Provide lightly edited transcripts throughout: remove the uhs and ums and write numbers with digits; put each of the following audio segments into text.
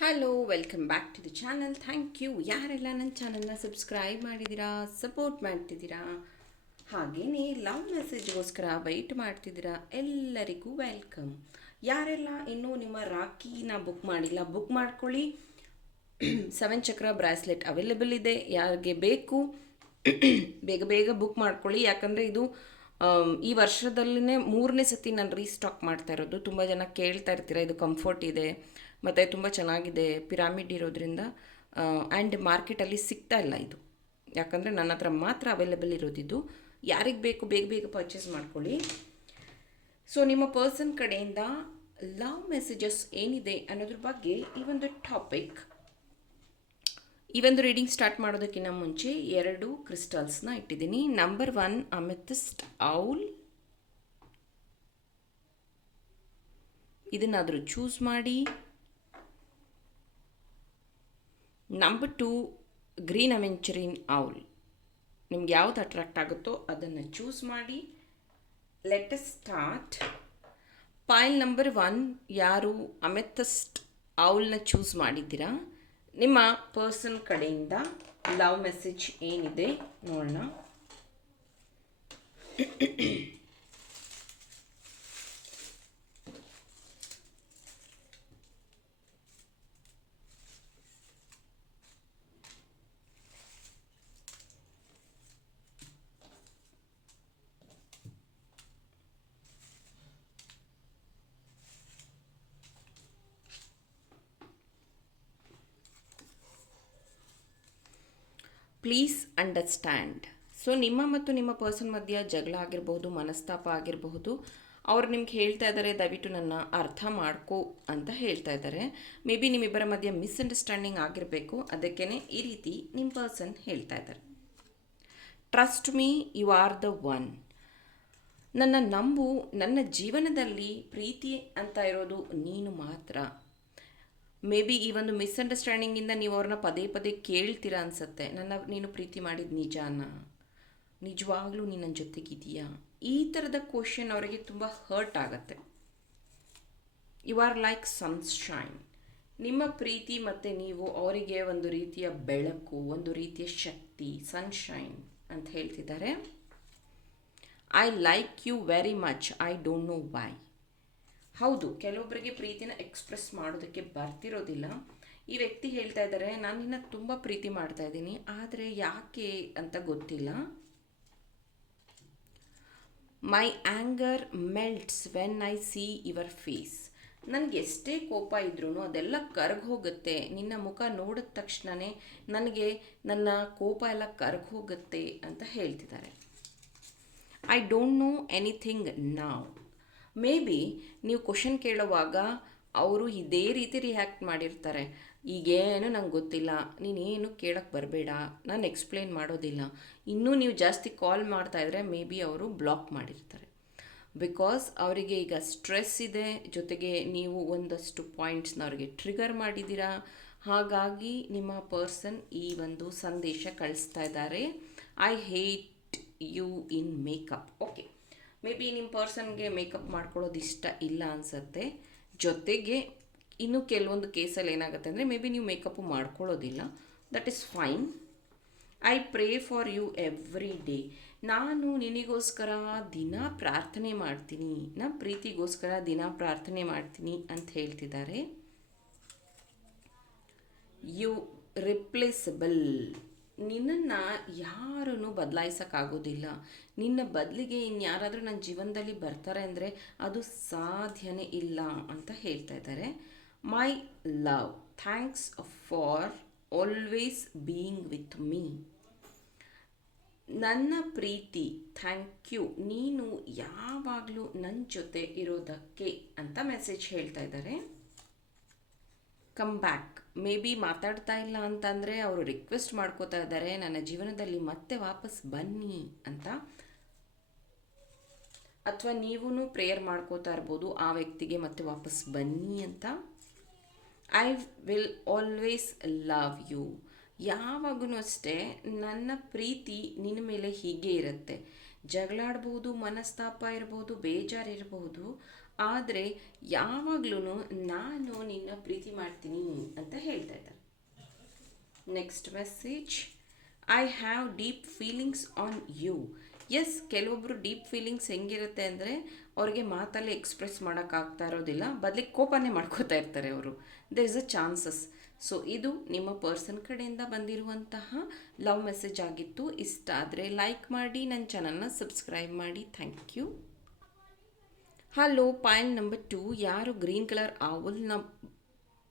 Hello, welcome back to the channel. Thank you ಯಾರೆಲ್ಲ ನನ್ನ ಚಾನಲ್ನ ಸಬ್ಸ್ಕ್ರೈಬ್ ಮಾಡಿದ್ದೀರಾ, ಸಪೋರ್ಟ್ ಮಾಡ್ತಿದ್ದೀರಾ, ಹಾಗೆಯೇ ಲವ್ ಮೆಸೇಜ್ಗೋಸ್ಕರ ವೆಯ್ಟ್ ಮಾಡ್ತಿದ್ದೀರಾ. ಎಲ್ಲರಿಗೂ ವೆಲ್ಕಮ್. ಯಾರೆಲ್ಲ ಇನ್ನೂ ನಿಮ್ಮ ರಾಖಿನ ಬುಕ್ ಮಾಡಿಲ್ಲ, ಬುಕ್ ಮಾಡ್ಕೊಳ್ಳಿ. 7 ಚಕ್ರ ಬ್ರಾಸ್ಲೆಟ್ ಅವೈಲೇಬಲ್ ಇದೆ. ಯಾರಿಗೆ ಬೇಕು ಬೇಗ ಬೇಗ ಬುಕ್ ಮಾಡ್ಕೊಳ್ಳಿ. ಯಾಕಂದರೆ ಇದು ಈ ವರ್ಷದಲ್ಲೇ 3ನೇ ಸತಿ ನಾನು ರೀಸ್ಟಾಕ್ ಮಾಡ್ತಾ ಇರೋದು. ತುಂಬ ಜನ ಕೇಳ್ತಾ ಇರ್ತೀರ, ಇದು ಕಂಫರ್ಟ್ ಇದೆ ಮತ್ತು ತುಂಬ ಚೆನ್ನಾಗಿದೆ, ಪಿರಾಮಿಡ್ ಇರೋದ್ರಿಂದ. ಆ್ಯಂಡ್ ಮಾರ್ಕೆಟಲ್ಲಿ ಸಿಗ್ತಾ ಇಲ್ಲ ಇದು, ಯಾಕಂದರೆ ನನ್ನ ಹತ್ರ ಮಾತ್ರ ಅವೈಲೇಬಲ್ ಇರೋದಿದ್ದು. ಯಾರಿಗೆ ಬೇಕು ಬೇಗ ಬೇಗ ಪರ್ಚೇಸ್ ಮಾಡ್ಕೊಳ್ಳಿ. ಸೊ ನಿಮ್ಮ ಪರ್ಸನ್ ಕಡೆಯಿಂದ ಲವ್ ಮೆಸೇಜಸ್ ಏನಿದೆ ಅನ್ನೋದ್ರ ಬಗ್ಗೆ ಈ ಒಂದು ಟಾಪಿಕ್. ಈ ಒಂದು ರೀಡಿಂಗ್ ಸ್ಟಾರ್ಟ್ ಮಾಡೋದಕ್ಕಿಂತ ಮುಂಚೆ 2 ಕ್ರಿಸ್ಟಲ್ಸ್ನ ಇಟ್ಟಿದ್ದೀನಿ. Number 1 amethyst owl. ಇದನ್ನಾದರೂ ಚೂಸ್ ಮಾಡಿ. Number 2 green aventurine owl. ನಿಮ್ಗೆ ಯಾವುದು ಅಟ್ರಾಕ್ಟ್ ಆಗುತ್ತೋ ಅದನ್ನು ಚೂಸ್ ಮಾಡಿ. Let us start. Pile number 1, ಯಾರು ಅಮೆಥಿಸ್ಟ್ ಔಲ್ನ ಚೂಸ್ ಮಾಡಿದ್ದೀರಾ, ನಿಮ್ಮ ಪರ್ಸನ್ ಕಡೆಯಿಂದ ಲವ್ ಮೆಸೇಜ್ ಏನಿದೆ ನೋಡೋಣ. Please understand. ಸೊ ನಿಮ್ಮ ಮತ್ತು ನಿಮ್ಮ ಪರ್ಸನ್ ಮಧ್ಯೆ ಜಗಳ ಆಗಿರಬಹುದು, ಮನಸ್ತಾಪ ಆಗಿರಬಹುದು. ಅವ್ರು ನಿಮ್ಗೆ ಹೇಳ್ತಾ ಇದ್ದಾರೆ, ದಯವಿಟ್ಟು ನನ್ನ ಅರ್ಥ ಮಾಡ್ಕೋ ಅಂತ ಹೇಳ್ತಾ ಇದ್ದಾರೆ. ಮೇ ಬಿ ನಿಮ್ಮಿಬ್ಬರ ಮಧ್ಯೆ ಮಿಸ್ಅಂಡರ್ಸ್ಟ್ಯಾಂಡಿಂಗ್ ಆಗಿರಬೇಕು, ಅದಕ್ಕೇ ಈ ರೀತಿ ನಿಮ್ಮ ಪರ್ಸನ್ ಹೇಳ್ತಾ ಇದ್ದಾರೆ. Trust me, you are the one. ನನ್ನ ನಂಬು, ನನ್ನ ಜೀವನದಲ್ಲಿ ಪ್ರೀತಿ ಅಂತ ಇರೋದು ನೀನು ಮಾತ್ರ. ಮೇ ಬಿ ಈ ಒಂದು ಮಿಸ್ಅಂಡರ್ಸ್ಟ್ಯಾಂಡಿಂಗಿಂದ ನೀವು ಅವ್ರನ್ನ ಪದೇ ಪದೇ ಕೇಳ್ತೀರಾ ಅನಿಸುತ್ತೆ. ನೀನು ಪ್ರೀತಿ ಮಾಡಿದ ನಿಜಾನ, ನಿಜವಾಗ್ಲೂ ನೀನು ನನ್ನ ಜೊತೆಗಿದೆಯಾ, ಈ ಥರದ ಕ್ವಶನ್ ಅವರಿಗೆ ತುಂಬ ಹರ್ಟ್ ಆಗುತ್ತೆ. You are like sunshine. ನಿಮ್ಮ ಪ್ರೀತಿ ಮತ್ತು ನೀವು ಅವರಿಗೆ ಒಂದು ರೀತಿಯ ಬೆಳಕು, ಒಂದು ರೀತಿಯ ಶಕ್ತಿ, ಸನ್ಶೈನ್ ಅಂತ ಹೇಳ್ತಿದ್ದಾರೆ. I like you very much, I don't know why. ಹೌದು, ಕೆಲವೊಬ್ಬರಿಗೆ ಪ್ರೀತಿನ ಎಕ್ಸ್ಪ್ರೆಸ್ ಮಾಡೋದಕ್ಕೆ ಬರ್ತಿರೋದಿಲ್ಲ. ಈ ವ್ಯಕ್ತಿ ಹೇಳ್ತಾ ಇದ್ದಾರೆ, ನಾನು ನಿನ್ನ ತುಂಬ ಪ್ರೀತಿ ಮಾಡ್ತಾ ಇದ್ದೀನಿ, ಆದರೆ ಯಾಕೆ ಅಂತ ಗೊತ್ತಿಲ್ಲ. My anger melts when I see your face. ನನಗೆ ಎಷ್ಟೇ ಕೋಪ ಇದ್ರೂ ಅದೆಲ್ಲ ಕರಗೋಗುತ್ತೆ. ನಿನ್ನ ಮುಖ ನೋಡಿದ ತಕ್ಷಣವೇ ನನಗೆ ನನ್ನ ಕೋಪ ಎಲ್ಲ ಕರಗೋಗುತ್ತೆ ಅಂತ ಹೇಳ್ತಿದ್ದಾರೆ. ಐ ಡೋಂಟ್ ನೋ ಎನಿಥಿಂಗ್ ನಾವ್. ಮೇ ಬಿ ನೀವು ಕ್ವಶನ್ ಕೇಳುವಾಗ ಅವರು ಇದೇ ರೀತಿ ರಿಯಾಕ್ಟ್ ಮಾಡಿರ್ತಾರೆ. ಈಗೇನು ನಂಗೆ ಗೊತ್ತಿಲ್ಲ, ನೀನೇನು ಕೇಳಕ್ಕೆ ಬರಬೇಡ, ನಾನು ಎಕ್ಸ್ಪ್ಲೇನ್ ಮಾಡೋದಿಲ್ಲ. ಇನ್ನೂ ನೀವು ಜಾಸ್ತಿ ಕಾಲ್ ಮಾಡ್ತಾಯಿದ್ರೆ ಮೇ ಬಿ ಅವರು ಬ್ಲಾಕ್ ಮಾಡಿರ್ತಾರೆ. ಬಿಕಾಸ್ ಅವರಿಗೆ ಈಗ ಸ್ಟ್ರೆಸ್ ಇದೆ, ಜೊತೆಗೆ ನೀವು ಒಂದಷ್ಟು ಪಾಯಿಂಟ್ಸ್ನ ಅವರಿಗೆ ಟ್ರಿಗರ್ ಮಾಡಿದ್ದೀರಾ. ಹಾಗಾಗಿ ನಿಮ್ಮ ಪರ್ಸನ್ ಈ ಒಂದು ಸಂದೇಶ ಕಳಿಸ್ತಾ ಇದ್ದಾರೆ, I hate you in makeup. Okay, maybe ನಿಮ್ಮ ಪರ್ಸನ್ಗೆ ಮೇಕಪ್ ಮಾಡ್ಕೊಳ್ಳೋದು ಇಷ್ಟ ಇಲ್ಲ ಅನಿಸುತ್ತೆ. ಜೊತೆಗೆ ಇನ್ನು ಕೆಲವೊಂದು ಕೇಸಲ್ಲಿ ಏನಾಗುತ್ತೆ ಅಂದರೆ ಮೇ ಬಿ ನೀವು ಮೇಕಪ್ಪು ಮಾಡ್ಕೊಳ್ಳೋದಿಲ್ಲ. That is fine. I pray for you every day. ನಾನು ನಿನಗೋಸ್ಕರ ದಿನ ಪ್ರಾರ್ಥನೆ ಮಾಡ್ತೀನಿ, ನನ್ನ ಪ್ರೀತಿಗೋಸ್ಕರ ದಿನ ಪ್ರಾರ್ಥನೆ ಮಾಡ್ತೀನಿ ಅಂತ ಹೇಳ್ತಿದ್ದಾರೆ. You replaceable. ನಿನ್ನನ್ನು ಯಾರೂ ಬದಲಾಯಿಸೋಕ್ಕಾಗೋದಿಲ್ಲ. ನಿನ್ನ ಬದಲಿಗೆ ಇನ್ಯಾರಾದರೂ ನನ್ನ ಜೀವನದಲ್ಲಿ ಬರ್ತಾರೆ ಅಂದರೆ ಅದು ಸಾಧ್ಯನೇ ಇಲ್ಲ ಅಂತ ಹೇಳ್ತಾ ಇದ್ದಾರೆ. My love, thanks for always being with me. ನನ್ನ ಪ್ರೀತಿ, ಥ್ಯಾಂಕ್ ಯು, ನೀನು ಯಾವಾಗಲೂ ನನ್ನ ಜೊತೆ ಇರೋದಕ್ಕೆ ಅಂತ ಮೆಸೇಜ್ ಹೇಳ್ತಾ ಇದ್ದಾರೆ. Come back. ಮೇ ಬಿ ಮಾತಾಡ್ತಾ ಇಲ್ಲ ಅಂತಂದರೆ ಅವರು ರಿಕ್ವೆಸ್ಟ್ ಮಾಡ್ಕೋತಾ ಇದ್ದಾರೆ, ನನ್ನ ಜೀವನದಲ್ಲಿ ಮತ್ತೆ ವಾಪಸ್ ಬನ್ನಿ ಅಂತ. ಅಥವಾ ನೀವೂ ಪ್ರೇಯರ್ ಮಾಡ್ಕೋತಾ ಇರ್ಬೋದು ಆ ವ್ಯಕ್ತಿಗೆ ಮತ್ತೆ ವಾಪಸ್ ಬನ್ನಿ ಅಂತ. I will always love you. ಯಾವಾಗೂ ಅಷ್ಟೇ ನನ್ನ ಪ್ರೀತಿ ನಿನ್ನ ಮೇಲೆ ಹೀಗೆ ಇರುತ್ತೆ. ಜಗಳಾಡ್ಬೋದು, ಮನಸ್ತಾಪ ಇರ್ಬೋದು, ಬೇಜಾರಿರಬಹುದು, ಆದರೆ ಯಾವಾಗಲೂ ನಾನು ನಿನ್ನ ಪ್ರೀತಿ ಮಾಡ್ತೀನಿ ಅಂತ ಹೇಳ್ತಾ ಇದ್ದಾರೆ. Next message, I have deep feelings on you. Yes, ಕೆಲವೊಬ್ಬರು ಡೀಪ್ ಫೀಲಿಂಗ್ಸ್ ಹೆಂಗಿರುತ್ತೆ ಅಂದರೆ ಅವ್ರಿಗೆ ಮಾತಲ್ಲಿ ಎಕ್ಸ್ಪ್ರೆಸ್ ಮಾಡೋಕ್ಕಾಗ್ತಾ ಇರೋದಿಲ್ಲ, ಬದಲಿಗೆ ಕೋಪನೇ ಮಾಡ್ಕೋತಾ ಇರ್ತಾರೆ ಅವರು. There is a chances. So ಇದು ನಿಮ್ಮ ಪರ್ಸನ್ ಕಡೆಯಿಂದ ಬಂದಿರುವಂತಹ ಲವ್ ಮೆಸೇಜ್ ಆಗಿತ್ತು. ಇಷ್ಟ ಆದರೆ ಲೈಕ್ ಮಾಡಿ, ನನ್ನ ಚಾನಲ್ನ ಸಬ್ಸ್ಕ್ರೈಬ್ ಮಾಡಿ. Thank you. Hello, pile number 2, ಯಾರು ಗ್ರೀನ್ ಕಲರ್ ಆವಲ್ನ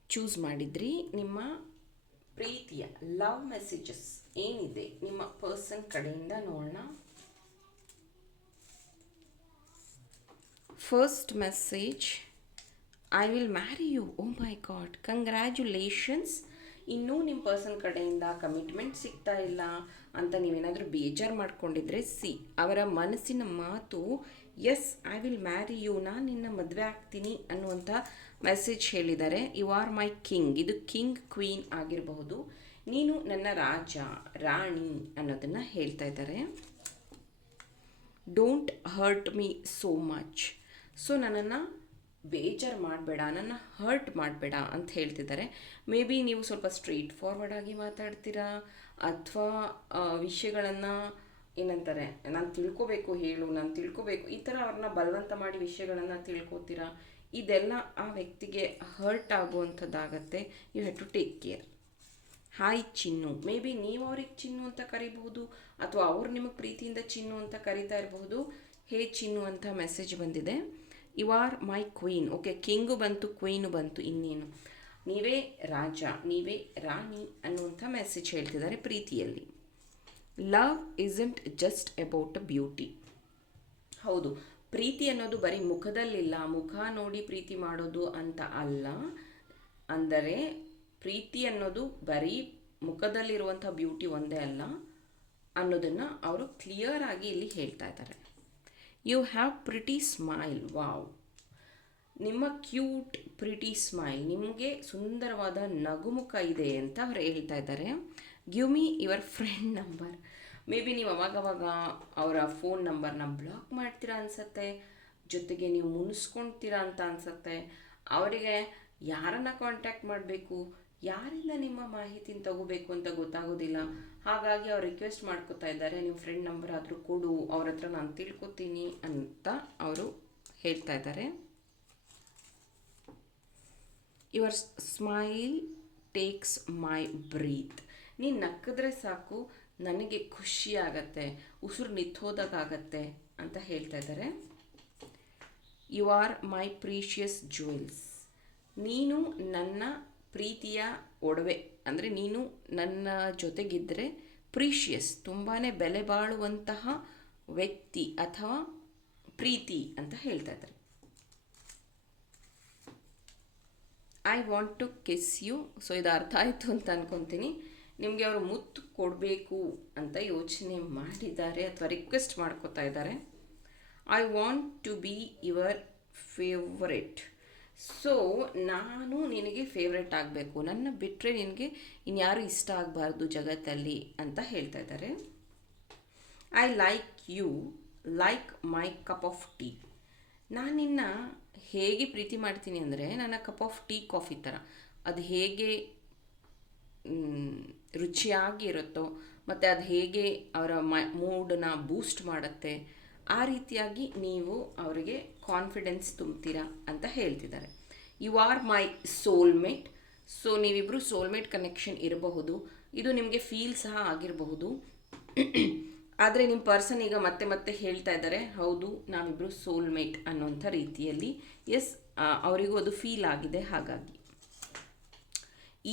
ಚೂಸ್ ಮಾಡಿದ್ರಿ, ನಿಮ್ಮ ಪ್ರೀತಿಯ ಲವ್ ಮೆಸೇಜಸ್ ಏನಿದೆ ನಿಮ್ಮ ಪರ್ಸನ್ ಕಡೆಯಿಂದ ನೋಡೋಣ. First message, I will marry you. Oh my god, congratulations. ಇನ್ನೂ ನಿಮ್ಮ ಪರ್ಸನ್ ಕಡೆಯಿಂದ ಕಮಿಟ್ಮೆಂಟ್ ಸಿಗ್ತಾ ಇಲ್ಲ ಅಂತ ನೀವೇನಾದರೂ ಬೇಜಾರು ಮಾಡ್ಕೊಂಡಿದ್ರೆ, ಅವರ ಮನಸ್ಸಿನ ಮಾತು yes, I will marry you, ನಾನು ನಿನ್ನ ಮದುವೆ ಆಗ್ತೀನಿ ಅನ್ನುವಂಥ ಮೆಸೇಜ್ ಹೇಳಿದ್ದಾರೆ. You are my king. ಇದು ಕಿಂಗ್ ಕ್ವೀನ್ ಆಗಿರಬಹುದು. ನೀನು ನನ್ನ ರಾಜ ರಾಣಿ ಅನ್ನೋದನ್ನು ಹೇಳ್ತಾ ಇದ್ದಾರೆ. Don't hurt me so much. So ನನ್ನನ್ನು ಬೇಜಾರು ಮಾಡಬೇಡ, ನನ್ನ ಹರ್ಟ್ ಮಾಡಬೇಡ ಅಂತ ಹೇಳ್ತಿದ್ದಾರೆ. ಮೇ ಬಿ ನೀವು ಸ್ವಲ್ಪ ಸ್ಟ್ರೈಟ್ ಫಾರ್ವರ್ಡ್ ಆಗಿ ಮಾತಾಡ್ತೀರಾ, ಅಥವಾ ವಿಷಯಗಳನ್ನು ಏನಂತಾರೆ, ನಾನು ತಿಳ್ಕೊಬೇಕು ಹೇಳು, ನಾನು ತಿಳ್ಕೊಬೇಕು, ಈ ಥರ ಅವ್ರನ್ನ ಬಲವಂತ ಮಾಡಿ ವಿಷಯಗಳನ್ನು ತಿಳ್ಕೊತೀರಾ. ಇದೆಲ್ಲ ಆ ವ್ಯಕ್ತಿಗೆ ಹರ್ಟ್ ಆಗುವಂಥದ್ದಾಗತ್ತೆ. You have to take care. Hi Chinnu. Maybe ನೀವು ಅವ್ರಿಗೆ ಚಿನ್ನು ಅಂತ ಕರಿಬಹುದು, ಅಥವಾ ಅವ್ರು ನಿಮಗೆ ಪ್ರೀತಿಯಿಂದ ಚಿನ್ನು ಅಂತ ಕರಿತಾ ಇರಬಹುದು. ಹೇ ಚಿನ್ನು ಅಂತ ಮೆಸೇಜ್ ಬಂದಿದೆ. You are my queen. Okay, king ಬಂತು, ಕ್ವೀನು ಬಂತು, ಇನ್ನೇನು, ನೀವೇ ರಾಜ, ನೀವೇ ರಾಣಿ ಅನ್ನುವಂಥ ಮೆಸೇಜ್ ಹೇಳ್ತಿದ್ದಾರೆ ಪ್ರೀತಿಯಲ್ಲಿ. Love isn't just about a beauty. ಹೌದು, ಪ್ರೀತಿ ಅನ್ನೋದು ಬರೀ ಮುಖದಲ್ಲಿಲ್ಲ, ಮುಖ ನೋಡಿ ಪ್ರೀತಿ ಮಾಡೋದು ಅಂತ ಅಲ್ಲ. ಅಂದರೆ ಪ್ರೀತಿ ಅನ್ನೋದು ಬರೀ ಮುಖದಲ್ಲಿರುವಂಥ ಬ್ಯೂಟಿ ಒಂದೇ ಅಲ್ಲ ಅನ್ನೋದನ್ನು ಅವರು ಕ್ಲಿಯರ್ ಆಗಿ ಇಲ್ಲಿ ಹೇಳ್ತಾ ಇದ್ದಾರೆ. You have pretty smile. Wow, ನಿಮ್ಮ ಕ್ಯೂಟ್ ಪ್ರಿಟಿ ಸ್ಮೈಲ್, ನಿಮಗೆ ಸುಂದರವಾದ ನಗುಮುಖ ಇದೆ ಅಂತ ಅವ್ರು ಹೇಳ್ತಾ ಇದ್ದಾರೆ. Give me your friend number. Maybe ನೀವು ಅವಾಗವಾಗ ಅವರ ಫೋನ್ ನಂಬರ್ನ ಬ್ಲಾಕ್ ಮಾಡ್ತೀರಾ ಅನಿಸತ್ತೆ, ಜೊತೆಗೆ ನೀವು ಮುನಿಸ್ಕೊಳ್ತೀರಾ ಅಂತ ಅನಿಸತ್ತೆ. ಅವರಿಗೆ ಯಾರನ್ನು ಕಾಂಟ್ಯಾಕ್ಟ್ ಮಾಡಬೇಕು, ಯಾರಿಂದ ನಿಮ್ಮ ಮಾಹಿತಿನ ತಗೋಬೇಕು ಅಂತ ಗೊತ್ತಾಗೋದಿಲ್ಲ. ಹಾಗಾಗಿ ಅವ್ರು ರಿಕ್ವೆಸ್ಟ್ ಮಾಡ್ಕೋತಾ ಇದ್ದಾರೆ, ನಿಮ್ಮ ಫ್ರೆಂಡ್ ನಂಬರ್ ಆದರೂ ಕೊಡು, ಅವ್ರ ಹತ್ರ ನಾನು ತಿಳ್ಕೊತೀನಿ ಅಂತ ಅವರು ಹೇಳ್ತಾ ಇದ್ದಾರೆ. Your smile takes my breath. ನೀನು ನಕ್ಕಿದ್ರೆ ಸಾಕು, ನನಗೆ ಖುಷಿ ಆಗತ್ತೆ, ಉಸಿರು ನಿಂತೋದಾಗತ್ತೆ ಅಂತ ಹೇಳ್ತಾ ಇದ್ದಾರೆ. You are my precious jewels. ನೀನು ನನ್ನ ಪ್ರೀತಿಯ ಒಡವೆ, ಅಂದರೆ ನೀನು ನನ್ನ ಜೊತೆಗಿದ್ದರೆ ಪ್ರೀಷಿಯಸ್, ತುಂಬಾ ಬೆಲೆ ಬಾಳುವಂತಹ ವ್ಯಕ್ತಿ ಅಥವಾ ಪ್ರೀತಿ ಅಂತ ಹೇಳ್ತಾ ಇದ್ದಾರೆ. I want to kiss you. So ಇದು ಅರ್ಥ ಆಯಿತು ಅಂತ ಅನ್ಕೊತೀನಿ. ನಿಮಗೆ ಅವರು ಮುತ್ತು ಕೊಡಬೇಕು ಅಂತ ಯೋಚನೆ ಮಾಡಿದ್ದಾರೆ ಅಥವಾ ರಿಕ್ವೆಸ್ಟ್ ಮಾಡ್ಕೋತಾ ಇದ್ದಾರೆ. I want to be your favourite. So ನಾನು ನಿನಗೆ ಫೇವ್ರೆಟ್ ಆಗಬೇಕು, ನನ್ನ ಬಿಟ್ಟರೆ ನಿನಗೆ ಇನ್ಯಾರು ಇಷ್ಟ ಆಗಬಾರ್ದು ಜಗತ್ತಲ್ಲಿ ಅಂತ ಹೇಳ್ತಾ ಇದ್ದಾರೆ. I like you like my cup of tea. ನಾನು ನಿನ್ನ ಹೇಗೆ ಪ್ರೀತಿ ಮಾಡ್ತೀನಿ ಅಂದರೆ ನನ್ನ ಕಪ್ ಆಫ್ ಟೀ ಕಾಫಿ ಥರ, ಅದು ಹೇಗೆ ರುಚಿಯಾಗಿ ಇರುತ್ತೋ ಮತ್ತು ಅದು ಹೇಗೆ ಅವರ ಮೂಡನ್ನ ಬೂಸ್ಟ್ ಮಾಡುತ್ತೆ, ಆ ರೀತಿಯಾಗಿ ನೀವು ಅವರಿಗೆ ಕಾನ್ಫಿಡೆನ್ಸ್ ತುಂಬ್ತೀರಾ ಅಂತ ಹೇಳ್ತಿದ್ದಾರೆ. You are my soulmate. So ನೀವಿಬ್ಬರು ಸೋಲ್ಮೇಟ್ ಕನೆಕ್ಷನ್ ಇರಬಹುದು, ಇದು ನಿಮಗೆ ಫೀಲ್ ಸಹ ಆಗಿರಬಹುದು. ಆದರೆ ನಿಮ್ಮ ಪರ್ಸನ್ ಈಗ ಮತ್ತೆ ಮತ್ತೆ ಹೇಳ್ತಾ ಇದ್ದಾರೆ, ಹೌದು ನಾವಿಬ್ಬರು ಸೋಲ್ಮೇಟ್ ಅನ್ನೋಂಥ ರೀತಿಯಲ್ಲಿ. ಎಸ್, ಅವರಿಗೂ ಅದು ಫೀಲ್ ಆಗಿದೆ. ಹಾಗಾಗಿ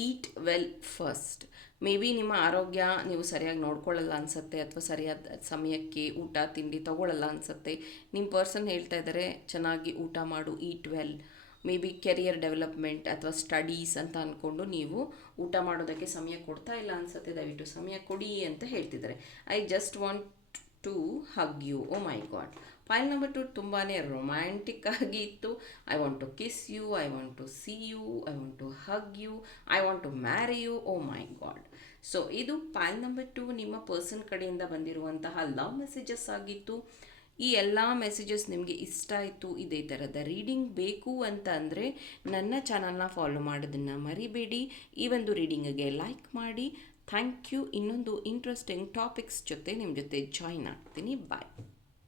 ಈಟ್ ವೆಲ್ ಫಸ್ಟ್. ಮೇ ಬಿ ನಿಮ್ಮ ಆರೋಗ್ಯ ನೀವು ಸರಿಯಾಗಿ ನೋಡ್ಕೊಳ್ಳಲ್ಲ ಅನಿಸುತ್ತೆ, ಅಥವಾ ಸರಿಯಾದ ಸಮಯಕ್ಕೆ ಊಟ ತಿಂಡಿ ತಗೊಳ್ಳಲ್ಲ ಅನಿಸುತ್ತೆ. ನಿಮ್ಮ ಪರ್ಸನ್ ಹೇಳ್ತಾ ಇದ್ದಾರೆ ಚೆನ್ನಾಗಿ ಊಟ ಮಾಡು, eat well. Maybe career development ಅಥವಾ ಸ್ಟಡೀಸ್ ಅಂತ ಅಂದ್ಕೊಂಡು ನೀವು ಊಟ ಮಾಡೋದಕ್ಕೆ ಸಮಯ ಕೊಡ್ತಾ ಇಲ್ಲ ಅನಿಸುತ್ತೆ, ದಯವಿಟ್ಟು ಸಮಯ ಕೊಡಿ ಅಂತ ಹೇಳ್ತಿದ್ದಾರೆ. I just want to hug you. Oh my god, pile number 2 ತುಂಬಾ ರೊಮ್ಯಾಂಟಿಕ್ ಆಗಿ ಇತ್ತು. I want to kiss you, I want to see you, I want to hug you, I want to marry you. Oh my god. So ಇದು pile number 2 ನಿಮ್ಮ person ಕಡೆಯಿಂದ ಬಂದಿರುವಂತಹ love messages ಆಗಿತ್ತು. ಈ ಎಲ್ಲ ಮೆಸೇಜಸ್ ನಿಮಗೆ ಇಷ್ಟ ಆಯಿತು, ಇದೇ ಥರದ ರೀಡಿಂಗ್ ಬೇಕು ಅಂತ ಅಂದರೆ ನನ್ನ ಚಾನಲ್ನ ಫಾಲೋ ಮಾಡೋದನ್ನು ಮರಿಬೇಡಿ. ಈ ಒಂದು ರೀಡಿಂಗಿಗೆ ಲೈಕ್ ಮಾಡಿ. Thank you. ಇನ್ನೊಂದು ಇಂಟ್ರೆಸ್ಟಿಂಗ್ ಟಾಪಿಕ್ಸ್ ಜೊತೆ ನಿಮ್ಮ ಜೊತೆ ಜಾಯ್ನ್ ಆಗ್ತೀನಿ. ಬಾಯ್.